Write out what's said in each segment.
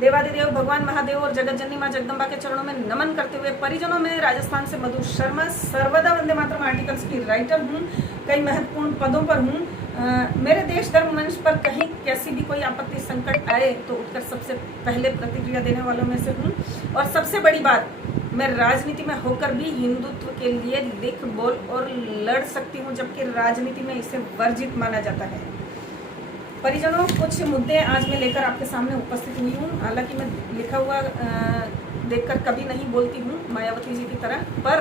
देवादिदेव भगवान महादेव और जगत जननी माँ जगदम्बा के चरणों में नमन करते हुए परिजनों में राजस्थान से मधु शर्मा सर्वदा वंदे मातरम आर्टिकल्स की राइटर हूँ, कई महत्वपूर्ण पदों पर हूँ। मेरे देश धर्म मंच पर कहीं कैसी भी कोई आपत्ति संकट आए तो उठकर सबसे पहले प्रतिक्रिया देने वालों में से हूँ। और सबसे बड़ी बात, मैं राजनीति में होकर भी हिंदुत्व के लिए लिख बोल और लड़ सकती हूँ, जबकि राजनीति में इसे वर्जित माना जाता है। परिजनों, कुछ मुद्दे आज मैं लेकर आपके सामने उपस्थित हुई हूँ। हालांकि मैं लिखा हुआ देखकर कभी नहीं बोलती हूँ मायावती जी की तरह, पर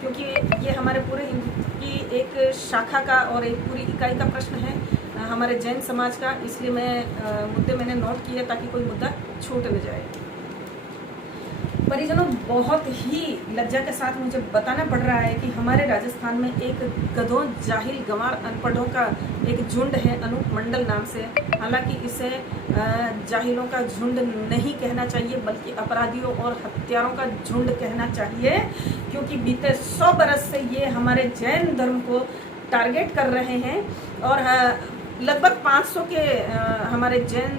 क्योंकि ये हमारे पूरे हिंदुत्व की एक शाखा का और एक पूरी इकाई का प्रश्न है, हमारे जैन समाज का, इसलिए मुद्दे मैंने नोट किए ताकि कोई मुद्दा छूट न जाए। परिजनों, बहुत ही लज्जा के साथ मुझे बताना पड़ रहा है कि हमारे राजस्थान में एक गधों, जाहिल, गंवार, अनपढ़ों का एक झुंड है अनूप मंडल नाम से। हालांकि इसे जाहिलों का झुंड नहीं कहना चाहिए, बल्कि अपराधियों और हत्यारों का झुंड कहना चाहिए, क्योंकि बीते 100 बरस से ये हमारे जैन धर्म को टारगेट कर रहे हैं। और लगभग 500 के हमारे जैन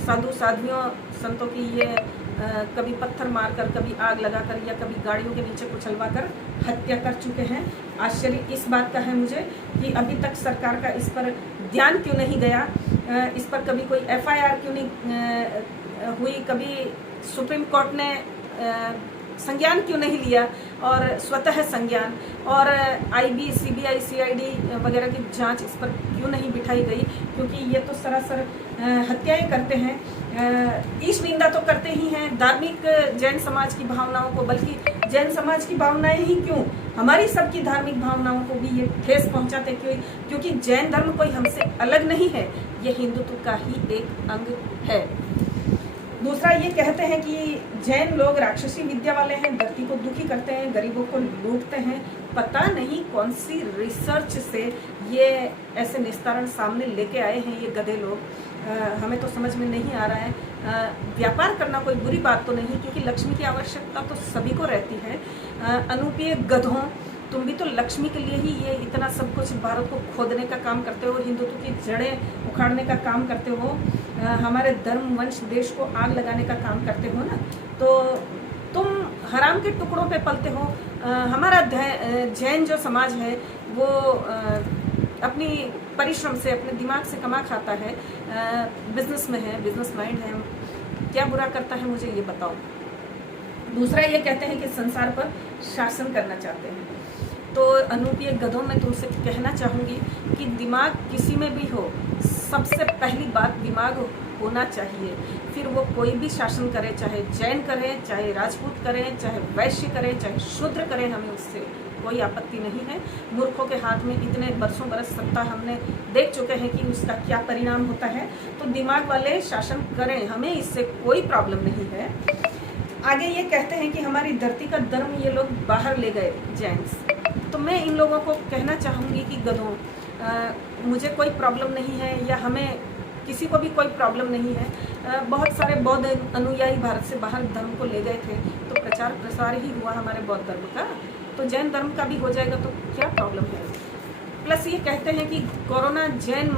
साधु साध्वियों संतों की ये कभी पत्थर मारकर, कभी आग लगाकर या कभी गाड़ियों के नीचे कुचलवाकर हत्या कर चुके हैं। आश्चर्य इस बात का है मुझे कि अभी तक सरकार का इस पर ध्यान क्यों नहीं गया, इस पर कभी कोई FIR क्यों नहीं हुई, कभी सुप्रीम कोर्ट ने संज्ञान क्यों नहीं लिया, और स्वतः संज्ञान और IB, CBI, CID वगैरह की जांच इस पर क्यों नहीं बिठाई गई, क्योंकि ये तो सरासर हत्याएं करते हैं, ईश निंदा तो करते ही हैं धार्मिक जैन समाज की भावनाओं को, बल्कि जैन समाज की भावनाएं ही क्यों, हमारी सबकी धार्मिक भावनाओं को भी ये ठेस पहुंचाते क्यों, क्योंकि जैन धर्म कोई हमसे अलग नहीं है, ये हिंदुत्व का ही एक अंग है। दूसरा, ये कहते हैं कि जैन लोग राक्षसी विद्या वाले हैं, धरती को दुखी करते हैं, गरीबों को लूटते हैं। पता नहीं कौन सी रिसर्च से ये ऐसे निस्तारण सामने लेके आए हैं ये गधे लोग, हमें तो समझ में नहीं आ रहा है। व्यापार करना कोई बुरी बात तो नहीं, क्योंकि लक्ष्मी की आवश्यकता तो सभी को रहती है। अनूपीय गधों, तुम भी तो लक्ष्मी के लिए ही ये इतना सब कुछ भारत को खोदने का काम करते हो, हिंदुत्व की जड़ें उखाड़ने का काम करते हो, हमारे धर्म, वंश, देश को आग लगाने का काम करते हो ना, तो तुम हराम के टुकड़ों पे पलते हो। हमारा जैन जो समाज है वो अपनी परिश्रम से, अपने दिमाग से कमा खाता है, बिजनेस में है, बिजनेस माइंड है, क्या बुरा करता है मुझे ये बताओ। दूसरा, ये कहते हैं कि संसार पर शासन करना चाहते हैं। तो अनूपीय गधों, मैं तुमसे कहना चाहूँगी कि दिमाग किसी में भी हो, सबसे पहली बात दिमाग होना चाहिए, फिर वो कोई भी शासन करे, चाहे जैन करे, चाहे राजपूत करे, चाहे वैश्य करे, चाहे शूद्र करे, हमें उससे कोई आपत्ति नहीं है। मूर्खों के हाथ में इतने बरसों बरस सत्ता हमने देख चुके हैं कि उसका क्या परिणाम होता है, तो दिमाग वाले शासन करें, हमें इससे कोई प्रॉब्लम नहीं है। आगे ये कहते हैं कि हमारी धरती का धर्म ये लोग बाहर ले गए जैन्स, तो मैं इन लोगों को कहना चाहूँगी कि गधों, मुझे कोई प्रॉब्लम नहीं है, या हमें किसी को भी कोई प्रॉब्लम नहीं है। बहुत सारे बौद्ध अनुयायी भारत से बाहर धर्म को ले गए थे, तो प्रचार प्रसार ही हुआ हमारे बौद्ध धर्म का, तो जैन धर्म का भी हो जाएगा तो क्या प्रॉब्लम है। प्लस ये कहते हैं कि कोरोना जैन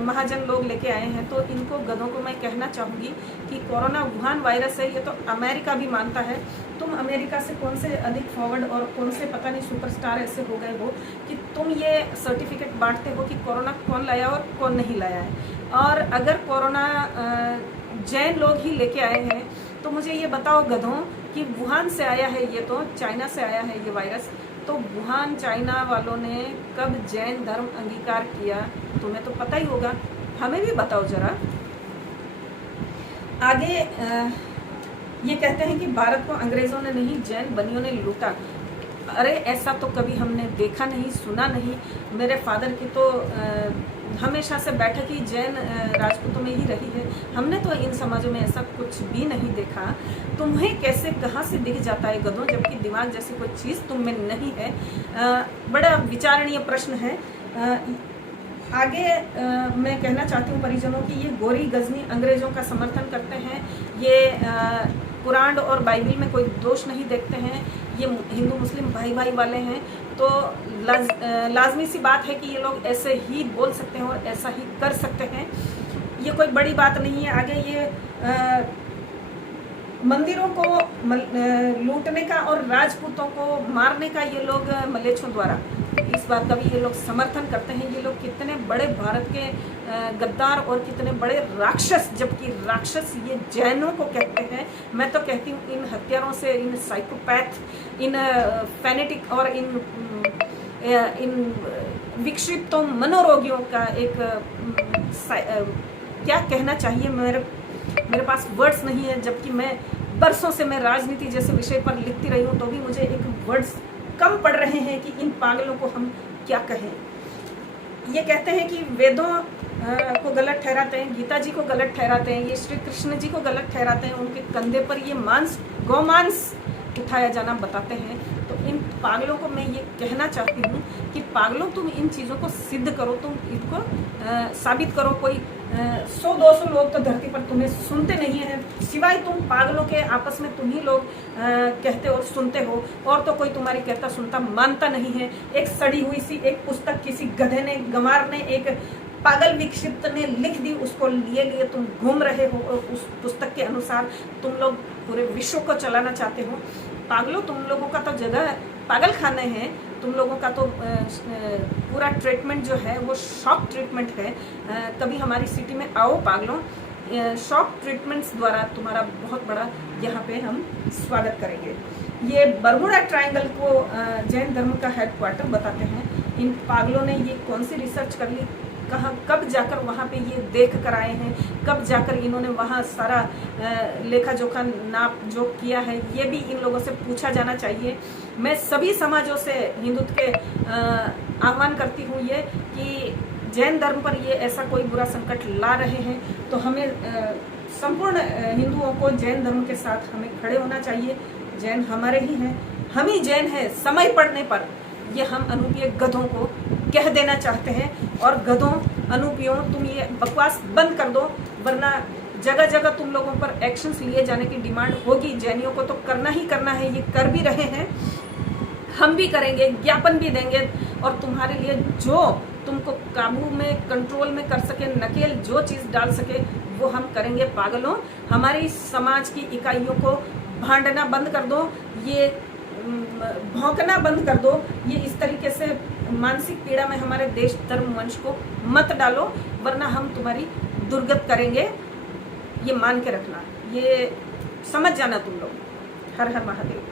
महाजन लोग लेके आए हैं, तो इनको गधों को मैं कहना चाहूँगी कि कोरोना वुहान वायरस है, ये तो अमेरिका भी मानता है। तुम अमेरिका से कौन से अधिक फॉरवर्ड और कौन से पता नहीं सुपरस्टार ऐसे हो गए हो कि तुम ये सर्टिफिकेट बांटते हो कि कोरोना कौन लाया और कौन नहीं लाया है। और अगर कोरोना जैन लोग ही लेके आए हैं, तो मुझे ये बताओ गधों कि वुहान से आया है, ये तो चाइना से आया है ये वायरस, तो वुहान चाइना वालों ने कब जैन धर्म अंगीकार किया, तुम्हें तो पता ही होगा, हमें भी बताओ जरा। आगे ये कहते हैं कि भारत को अंग्रेजों ने नहीं, जैन बनियों ने लूटा। अरे ऐसा तो कभी हमने देखा नहीं, सुना नहीं। मेरे फादर की तो हमेशा से बैठक ही जैन राजपूतों में ही रही है, हमने तो इन समाजों में ऐसा कुछ भी नहीं देखा। तुम्हें कैसे, कहाँ से दिख जाता है गधों, जबकि दिमाग जैसी कोई चीज़ तुम में नहीं है। बड़ा विचारणीय प्रश्न है। आगे मैं कहना चाहती हूँ परिजनों की, ये गोरी गजनी अंग्रेजों का समर्थन करते हैं, ये कुरान और बाइबल में कोई दोष नहीं देखते हैं, ये हिंदू मुस्लिम भाई भाई वाले हैं, तो लाजमी सी बात है कि ये लोग ऐसे ही बोल सकते हैं और ऐसा ही कर सकते हैं, ये कोई बड़ी बात नहीं है। आगे ये मंदिरों को लूटने का और राजपूतों को मारने का ये लोग मलेच्छों द्वारा इस बात का भी ये लोग समर्थन करते हैं। ये लोग कितने बड़े भारत के गद्दार और कितने बड़े राक्षस, जबकि राक्षस ये जैनों को कहते हैं। मैं तो कहती हूँ इन हत्यारों से, इन साइकोपैथ, इन फैनेटिक और इन विक्षिप्तों मनोरोगियों का एक क्या कहना चाहिए, मेरे पास वर्ड्स नहीं है। जबकि मैं बरसों से मैं राजनीति जैसे विषय पर लिखती रही हूँ तो भी मुझे एक वर्ड्स कम पड़ रहे हैं कि इन पागलों को हम क्या कहें। ये कहते हैं कि वेदों को गलत ठहराते हैं, गीता जी को गलत ठहराते हैं, ये श्री कृष्ण जी को गलत ठहराते हैं, उनके कंधे पर ये गौमांस उठाया जाना बताते हैं। तो इन पागलों को मैं ये कहना चाहती हूँ कि पागलों, तुम इन चीज़ों को सिद्ध करो, तुम इनको साबित करो। कोई 100-200 लोग तो धरती पर तुम्हें सुनते नहीं हैं, सिवाय तुम पागलों के आपस में तुम ही लोग कहते और सुनते हो, और तो कोई तुम्हारी कहता सुनता मानता नहीं है। एक सड़ी हुई सी एक पुस्तक किसी गधे ने, गंवार ने, एक पागल विक्षिप्त ने लिख दी, उसको लिए तुम घूम रहे हो और उस पुस्तक के अनुसार तुम लोग पूरे विश्व को चलाना चाहते हो। पागलों, तुम लोगों का तो जगह पागल खाने हैं, तुम लोगों का तो पूरा ट्रीटमेंट जो है वो शॉक ट्रीटमेंट है। कभी हमारी सिटी में आओ पागलों, शॉक ट्रीटमेंट्स द्वारा तुम्हारा बहुत बड़ा यहाँ पे हम स्वागत करेंगे। ये बरमुडा ट्रायंगल को जैन धर्म का हेडक्वार्टर बताते हैं। इन पागलों ने ये कौन सी रिसर्च कर ली, कहाँ कब जाकर वहाँ पे ये देख कर आए हैं, कब जाकर इन्होंने वहाँ सारा लेखा जोखा नाप जोख किया है, ये भी इन लोगों से पूछा जाना चाहिए। मैं सभी समाजों से हिंदुत्व के आह्वान करती हूँ ये कि जैन धर्म पर ये ऐसा कोई बुरा संकट ला रहे हैं तो हमें संपूर्ण हिंदुओं को जैन धर्म के साथ हमें खड़े होना चाहिए। जैन हमारे ही हैं, हम ही जैन हैं। समय पड़ने पर ये हम अनुपीय गधों को कह देना चाहते हैं। और गधों, अनुपियों, तुम ये बकवास बंद कर दो, वरना जगह जगह तुम लोगों पर एक्शंस लिए जाने की डिमांड होगी। जैनियों को तो करना ही करना है, ये कर भी रहे हैं, हम भी करेंगे, ज्ञापन भी देंगे। और तुम्हारे लिए जो तुमको काबू में, कंट्रोल में कर सके, नकेल जो चीज़ डाल सके वो हम करेंगे। पागलों, हमारी समाज की इकाइयों को भांडना बंद कर दो, ये भौंकना बंद कर दो, ये इस तरीके से मानसिक पीड़ा में हमारे देश धर्म वंश को मत डालो, वरना हम तुम्हारी दुर्गत करेंगे। ये मान के रखना, ये समझ जाना तुम लोग। हर हर महादेव।